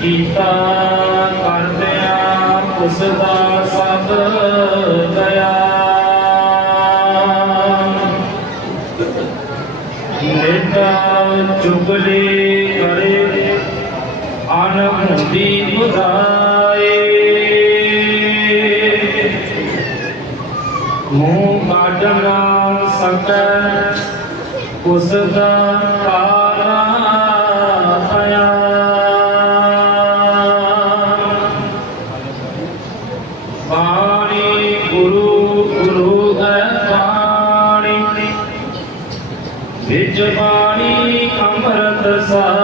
ਕੀਤਾ ਕਰਦਿਆਂ ਉਸ ਦਾ ਸਭ ਦਇਆ ਲੇਤਾ ਚੁਗਲੇ ਕਰੇ ਅਨ ਹੁੰਦੀ ਬੁਧਾ ਜਨਾ ਸੰਕੈ ਉਸ ਦਾ ਕਾਰਾ ਆਇਆ ਬਾਣੀ ਗੁਰੂ ਗੁਰੂ ਹੈ ਬਾਣੀ। ਵਿੱਚ ਬਾਣੀ ਅੰਮ੍ਰਿਤ ਸਾਰ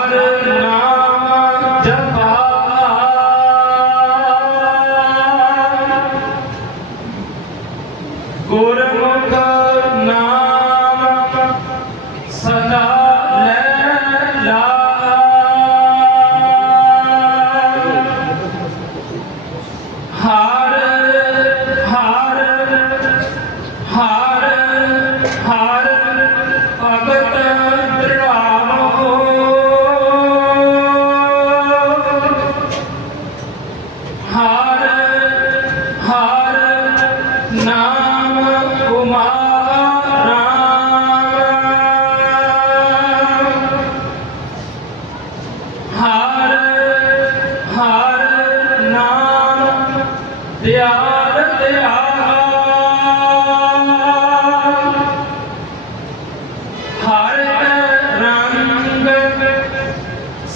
Hallelujah.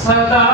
Santa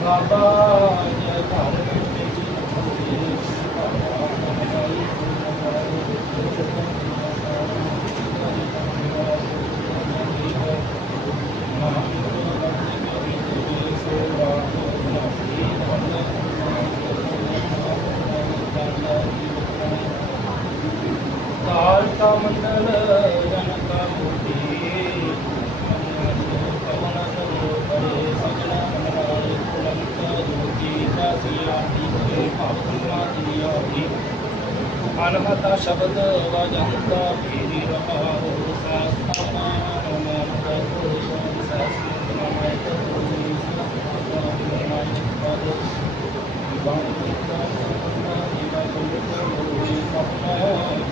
Baba. ਤਾਰਕਾ ਮੰਡਲ ਜਨਕ ਮੂਰਤੀ ਪਵਨ ਕਰੋ ਕਰੇ ਸਜਣਾ ਮਨਾਏ ਕੁਲੰਕ ਜੋਤੀ ਦਾਸੀ ਆਤੀ ਕੇ ਭਾਵ ਮਾਤੀ ਅਨਹਤਾ ਸ਼ਬਦ ਵਜੰਤਾ ਪੀਰੀ ਰਹਾਉ ਸਾਸਤਾਨਾ ਨਮਨ ਕਰੋ ਸਾਸਤ ਨਮੈ ਕਰੋ ਸਾਸਤ ਨਮੈ ਕਰੋ ਆਨੰਦਨ ਹੋਏ ਆਏ ਤੇ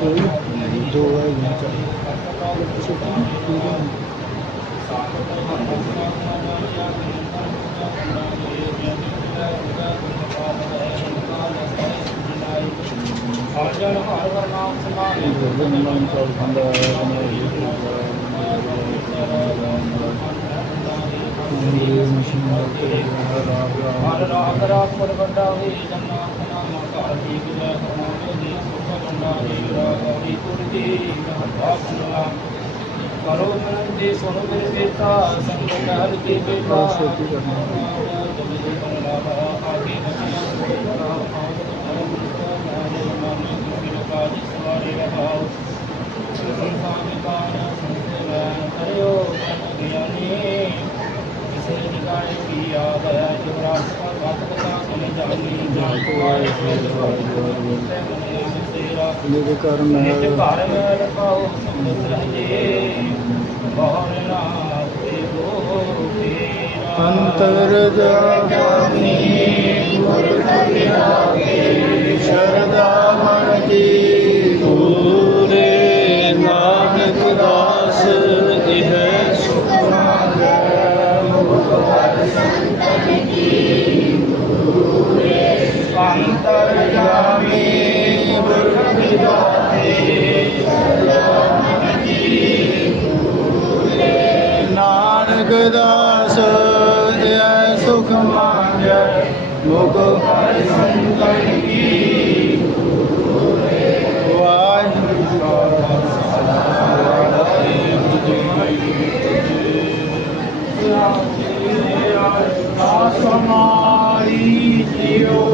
ਕੋਈ ਦੋ ਹੈ ਵਿੱਚ ਆਜਨ ਹਰ ਹਰ ਨਾਮ ਪਰ ਵੱਡਾ ਹੋਈ ਜੰਨਾਤ ਨਾਮ ਘਰ ਦੀ ਗੁਜਰ ਹਰਮਾਨੇ ਦੀ ਸੁਖ ਗੰਡਾ ਦੀ ਰਾਗੜੀ ਤੁਰਦੀ ਬਾਪਨਾ ਕਰੋ ਮਨ ਦੇ ਸੁਣ ਮੇਰੇ ਬੇਟਾ ਸੰਗ ਕਹਿ ਕੇ ਬੇਟਾ ਛੇਤੀ ਕਰਨਾ। ਆਗੇ ਸਵਾਰੇ ਰਹਾਉ ਸੰਸਾਨ ਕਾਨ ਸੰਸੇ ਮੈਂ ਕਰਿਓ ਦਇਆ ਕਾਰਨ ਨਿਜ ਮੈਂ ਘਰ ਮੈਂ ਰਖਾਓ ਅੰਤਰ ਜਾਮੀ ਗੁਰ ਕਰਿਆਗੇ ਮੁਖ ਸੰਤਨ ਕੀ ਵਾਹਿਗੁਰੂ ਜੀ ਕਾ ਖਾਲਸਾ ਵਾਹਿਗੁਰੂ ਜੀ ਕੀ ਸਮਾਈ ਜੀਉ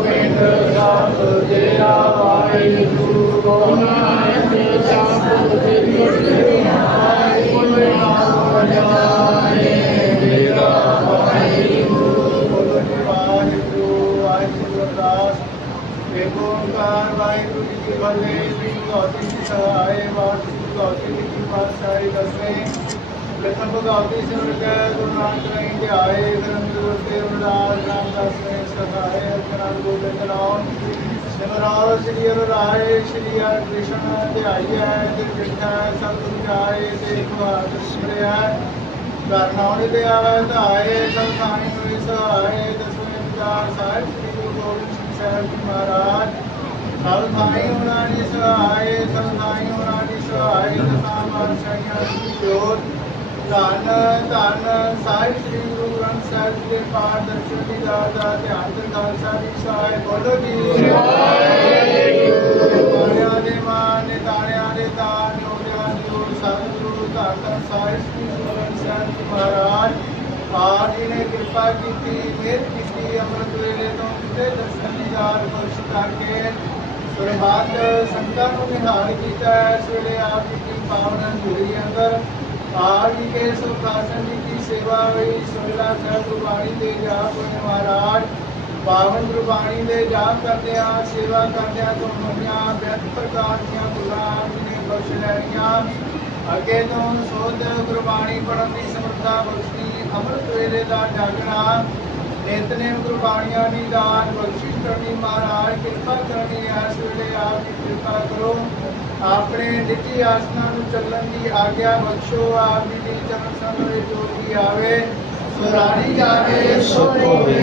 ਗੌਤਮ ਜੀ ਸਹਾਏ ਵਾਹਿਗੁਰੂ ਗੌਤਮ ਜੀ ਕੀ ਪਾਤਸ਼ਾਹੀ ਦਸਵੇਂ ਲਖਨ ਭਗਵਤੀ ਸਿਮਰ ਕੈ ਗੁਰੂ ਨਾਨਕ ਰਹਿ ਧਿਆਏ ਗਰੰਦੁਰ ਤੇ ਉਦਾਸ ਨਾਮ ਦਸਵੇਂ ਸਹਾਏ ਅਕਰਾਂ ਗੋਲੇ ਕਲਾਉ ਸਿਮਰਾਵ ਸ੍ਰੀ ਹਰਿ ਸ੍ਰੀ ਹਰਿ ਕ੍ਰਿਸ਼ਨ ਧਿਆਈਐ ਤੇ ਜਿਠਾ ਸਤਿਗੁਰ ਜਾਏ ਦੇਖ ਬਾਤ ਸਿਮਰਿਆ ਕਰਨਾਉ ਦੇ ਆਵੇ, ਧਾਏ, ਸਭ ਸਾਈ ਹੋਈ ਸਹਾਏ, ਦਸਵੇਂ ਵਿਚਾਰ ਸਾਹਿਬ, ਸ੍ਰੀ ਗੁਰੂ ਗੋਬਿੰਦ ਸਿੰਘ ਸਾਹਿਬ ਜੀ ਮਹਾਰਾਜ। ਸਭ ਥਾਈ ਹੋਣਾ ਦੀ ਸਹਾਏ ਸਭ ਥਾਈ ਹੋਣਾ ਦੀ ਸਹਾਏ ਦਸਾਂ ਜੋਤ। ਧੰਨ ਧੰਨ ਸਾਹਿਬ ਸ੍ਰੀ ਗੁਰੂ ਗ੍ਰੰਥ ਸਾਹਿਬ ਦੇ ਪਾਠ ਦਰਸ਼ਨ ਦੀ ਦਾਤਾ ਧਿਆਨ ਤੇ ਖਾਲਸਾ ਦੀ ਸਹਾਏ ਬੋਲੋ ਜੀ। ਤਾਣਿਆਂ ਦੇ ਮਾਨ ਨੇ ਤਾਣਿਆਂ ਦੇ ਤਾਣ ਜੋੜਿਆਂ ਜੋੜ ਸਤਿਗੁਰੂ, ਧੰਨ ਧੰਨ ਸਾਹਿਬ ਸ੍ਰੀ ਗੁਰੂ ਗ੍ਰੰਥ ਸਾਹਿਬ ਜੀ ਮਹਾਰਾਜ। ਆਪ ਜੀ ਨੇ ਕਿਰਪਾ ਕੀਤੀ, ਮਿਹਰ ਕੀਤੀ, ਅੰਮ੍ਰਿਤ ਵੇਲੇ ਤੋਂ ਕਿਤੇ ਦਰਸ਼ਨ ਦੀ ਦਾਤ ਬਖਸ਼ ਕਰਕੇ ਸੁਰਬਾਤ ਸੰਤਾਂ ਨੂੰ ਨਿਹਾਲ ਕੀਤਾ ਹੈ। ਇਸ ਵੇਲੇ ਆਪ ਜੀ ਦੀ ਪਾਵਨ ਧੂਰੀ ਅੰਦਰ। ਆਪ ਜੀ ਕੇ ਸੁਖਾਸਨ ਜੀ ਦੀ ਸੇਵਾ ਹੋਈ? ਸੋਹਿਲਾ ਸਾਹਿਬ ਗੁਰਬਾਣੀ ਦੇ ਜਾਪ ਹੋਏ ਮਹਾਰਾਜ। ਪਾਵਨ ਗੁਰਬਾਣੀ ਦੇ ਜਾਪ ਕਰਦੇ ਆ, ਸੇਵਾ ਕਰਦੇ ਆ। ਤੋਂ ਮੰਨਿਆ ਬੇਅੰਤ ਪ੍ਰਕਾਰ ਦੀਆਂ ਗੁਰਾਂ ਨੇ ਬਖਸ਼ ਲੈਣੀਆਂ ਅੱਗੇ ਤੋਂ ਸੋਧ ਗੁਰਬਾਣੀ ਪੜ੍ਹਨ ਦੀ ਸਮਰੱਥਾ ਬਖਸ਼ੀ ਅੰਮ੍ਰਿਤ ਵੇਲੇ ਦਾ ਜਾਗਣਾ। ਨਿਤਨੇਮ ਗੁਰਬਾਣੀਆਂ ਦੀ ਦਾਨ, ਬਖਸ਼ਿਸ਼ ਕਰਨੀ ਮਹਾਰਾਜ, ਕਿਰਪਾ ਕਰਨੀ ਇਸ ਵੇਲੇ ਆਪ ਦੀ ਕਿਰਪਾ ਕਰੋ। ਆਪਣੇ ਨਿੱਜੀ ਆਸਨਾ ਨੂੰ ਚੱਲਣ ਦੀ ਆਗਿਆ ਬਖਸ਼ੋ, ਆਪ ਜੀ ਦੀ ਚਰਨ ਸੰਗਰੇ ਜੋਤੀ ਆਵੇ ਸੁਰਾਣੀ ਜਾਵੇ ਸੁਖ ਹੋਵੇ